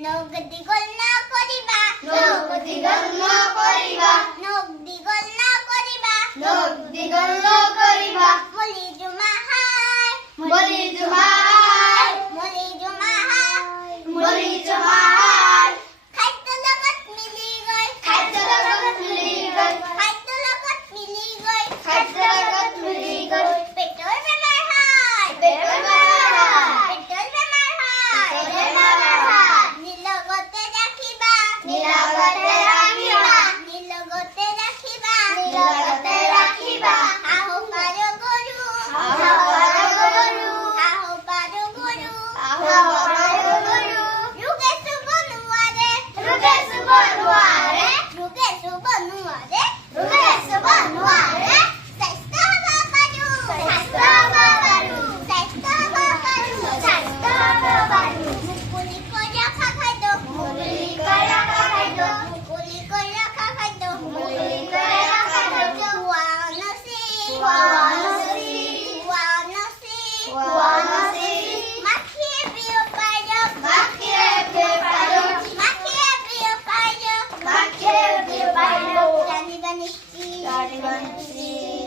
দীঘল না করিবা নখ দীঘল না করিবা নখ দীঘল না করিবা নখ দীঘল না করিবা মলি জুমাহাই মলি জুমাহাই মলি জুমাহাই মলি জুমাহাই খাদ্য লগত মিলি গৈ খাদ্য লগত মিলি গৈ খাদ্য লগত মিলি গৈ খাদ্য লগত মিলি গৈ পেটৰ বেমাৰ হয় পেটৰ বেমাৰ হয় পেটৰ বেমাৰ হয় পেটৰ বেমাৰ হয় নিলগতে ৰাখিবা নিলগতে ৰাখিবা নিলগতে ৰাখিবা নিলগতে ৰাখিবা আহো পাৰ গৰু আহো পাৰ গৰু আহো পাৰ গৰু আহো পাৰ গৰু ৰোগে চুব নোৱাৰে ৰোগে চুব নোৱাৰে ৰোগে চুব নোৱাৰে ৰোগে চুব নোৱাৰে স্বাস্থ্য হ'ব পাৰো স্বাস্থ্য হ'ব পাৰো স্বাস্থ্য হ'ব পাৰো স্বাস্থ্য হ'ব পাৰো মুকলিকৈ ৰখা খাদ্য মুকলিকৈ ৰখা খাদ্য মুকলিকৈ ৰখা খাদ্য মুকলিকৈ ৰখা খাদ্য খোৱা নচি খোৱা নচি খোৱা নচি খোৱা নচি মাখিয়ে বিয়পাই দিয়ক মাখিয়ে বিয়পাই মাখিয়ে বিয়পাই দিয়ক মাখিয়ে বিয়পাই জানিবা নিশ্চিত জানিবা নিশ্চিত